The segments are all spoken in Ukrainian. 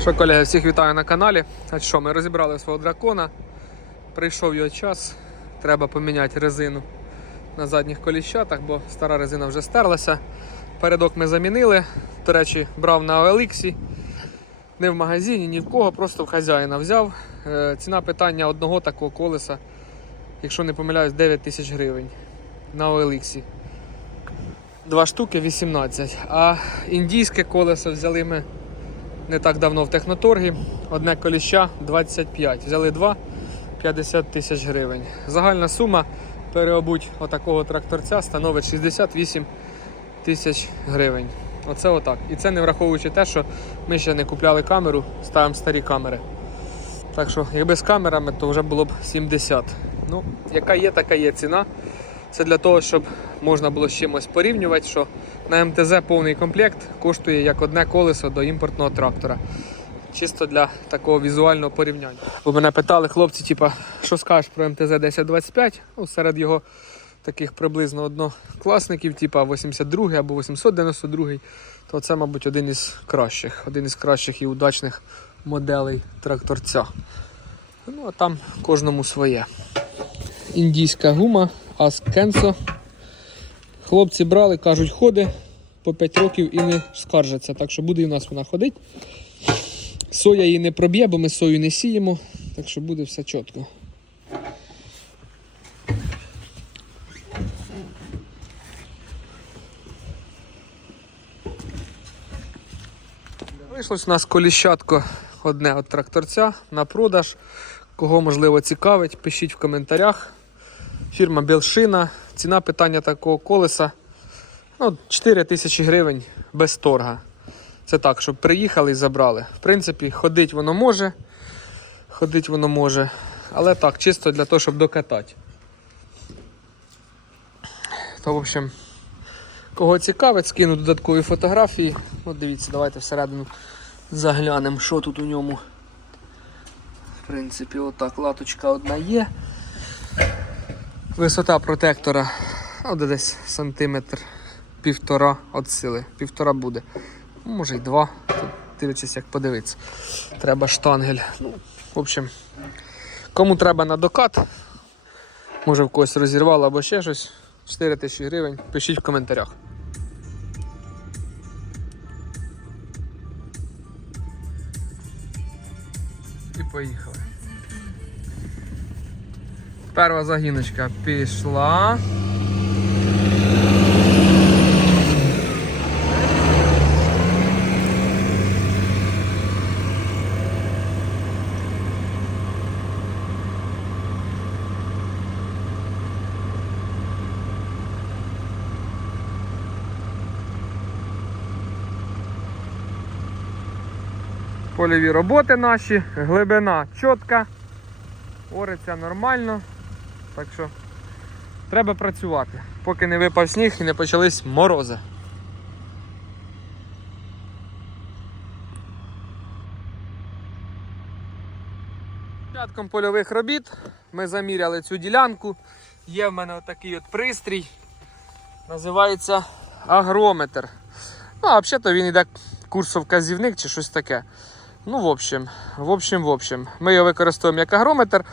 Що, колеги, всіх вітаю на каналі. А що, ми розібрали свого дракона. Прийшов його час. Треба поміняти резину на задніх коліщатах, бо стара резина вже стерлася. Передок ми замінили. До речі, брав на OLX. Не в магазині, ні в кого, просто в хазяїна взяв. Е, Ціна питання одного такого колеса, якщо не помиляюсь, 9 тисяч гривень на OLX. Два штуки 18. А індійське колесо взяли ми не так давно в техноторгі. Одне коліща 25. Взяли два 50 тисяч гривень. Загальна сума переобуть отакого тракторця становить 68 тисяч гривень. Оце отак. І це не враховуючи те, що ми ще не купляли камеру, ставимо старі камери. Так що, якби з камерами, то вже було б 70. Ну, яка є, така є ціна. Це для того, щоб можна було з чимось порівнювати, що на МТЗ повний комплект коштує як одне колесо до імпортного трактора. Чисто для такого візуального порівняння. Бо мене питали хлопці, типа, що скажеш про МТЗ 1025? Ну, серед його таких приблизно однокласників, типа 82 або 892, то це, мабуть, один із кращих, один із кращих і удачних моделей тракторця. Ну, а там кожному своє. Індійська гума, Аскенсо. Хлопці брали, кажуть, ходи по 5 років і не скаржаться. Так що буде і в нас вона ходить. Соя її не проб'є, бо ми сою не сіємо, так що буде все чітко. Вийшлось у нас коліщатко одне від тракторця на продаж. Кого можливо цікавить, пишіть в коментарях. Фірма Білшина. Ціна питання такого колеса ну, 4 тисячі гривень без торга. Це так, щоб приїхали і забрали. В принципі, ходить воно може. Ходить воно може. Але так, чисто для того, щоб докатати. То, в общем, кого цікавить, скину додаткові фотографії. От дивіться, давайте всередину заглянемо, що тут у ньому. В принципі, отак латочка одна є. Висота протектора ну, десь сантиметр півтора від сили. Півтора буде. Ну, Може й два. Тут дивитися, як подивитися. Треба штангель. Ну, в общем, кому треба на докат, може в когось розірвало або ще щось. 4 тисячі гривень. Пишіть в коментарях. Перша загіночка пішла. Польові роботи наші, глибина чітка, ориться нормально. Так що треба працювати, поки не випав сніг і не почались морози. Початком польових робіт ми заміряли цю ділянку. Є в мене отакий от пристрій. Називається агрометр. Ну, а взагалі він йде курсовказівник чи щось таке. Ну, в общем, в общем, в общем, ми його використовуємо як агрометр.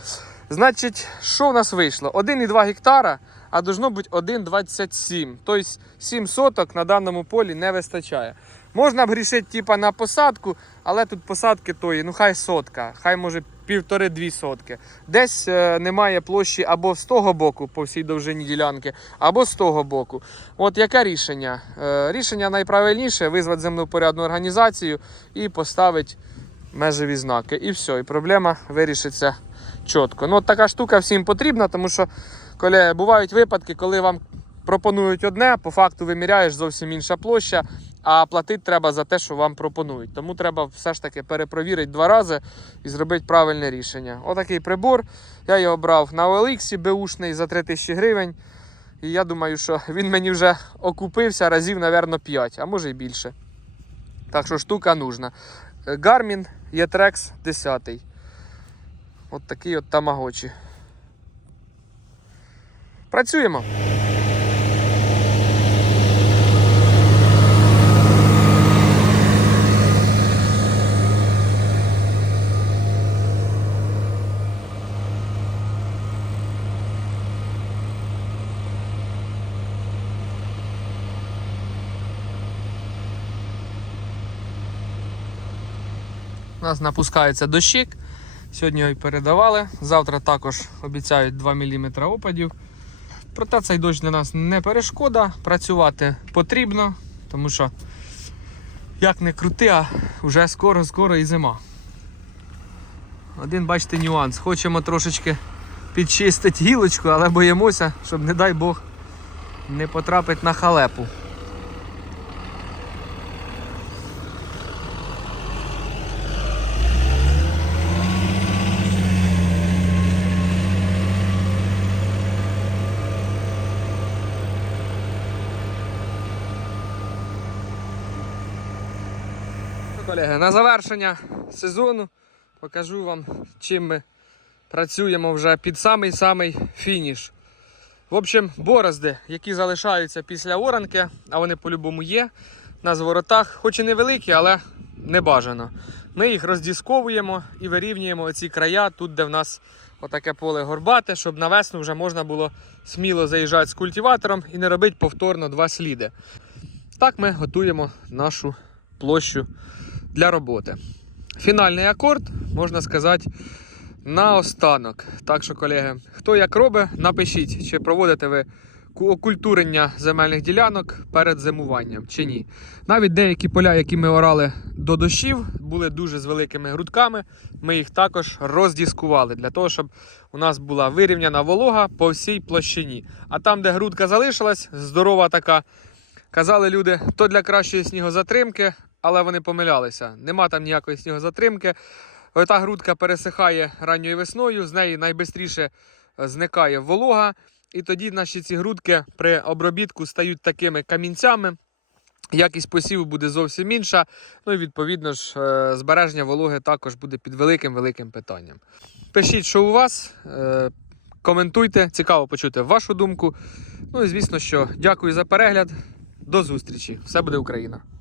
Значить, що в нас вийшло? 1,2 гектара, а должно бути 1,27. Тобто 7 соток на даному полі не вистачає. Можна б грішити типа, на посадку, але тут посадки тої, ну хай сотка, хай може півтори-дві сотки. Десь е, немає площі або з того боку, по всій довжині ділянки, або з того боку. От яке рішення? Е, рішення найправильніше визвати земнопорядну організацію і поставити межеві знаки. І все, і проблема вирішиться чітко. Ну, така штука всім потрібна, тому що коли бувають випадки, коли вам пропонують одне, по факту виміряєш зовсім інша площа, а платити треба за те, що вам пропонують. Тому треба все ж таки перепровірити два рази і зробити правильне рішення. Отакий прибор. Я його брав на OLX беушний за 3000 гривень. І я думаю, що він мені вже окупився разів, мабуть, 5, а може й більше. Так що штука нужна. Garmin E-Trex 10. От такий от тамагочі. Працюємо. У нас напускається дощик. Сьогодні його й передавали. Завтра також обіцяють 2 мм опадів. Проте цей дощ для нас не перешкода. Працювати потрібно, тому що як не крути, а вже скоро-скоро і зима. Один, бачите, нюанс. Хочемо трошечки підчистити гілочку, але боїмося, щоб, не дай Бог, не потрапити на халепу. Колеги, на завершення сезону покажу вам, чим ми працюємо вже під самий-самий фініш. В общем, борозди, які залишаються після оранки, а вони по-любому є на зворотах, хоч і невеликі, але не бажано. Ми їх роздісковуємо і вирівнюємо оці края тут, де в нас отаке поле горбате, щоб на весну вже можна було сміло заїжджати з культиватором і не робити повторно два сліди. Так ми готуємо нашу площу для роботи. Фінальний акорд, можна сказати, на останок. Так що, колеги, хто як робить, напишіть, чи проводите ви окультурення земельних ділянок перед зимуванням чи ні. Навіть деякі поля, які ми орали до дощів, були дуже з великими грудками. Ми їх також роздіскували для того, щоб у нас була вирівняна волога по всій площині. А там, де грудка залишилась, здорова така, казали люди, то для кращої снігозатримки, але вони помилялися. Нема там ніякої снігозатримки. Ота грудка пересихає ранньою весною, з неї найбистріше е, зникає волога. І тоді наші ці грудки при обробітку стають такими камінцями. Якість посіву буде зовсім інша. Ну і відповідно ж, е, збереження вологи також буде під великим-великим питанням. Пишіть, що у вас, е, коментуйте, цікаво почути вашу думку. Ну і звісно, що дякую за перегляд. До зустрічі! Все буде Україна!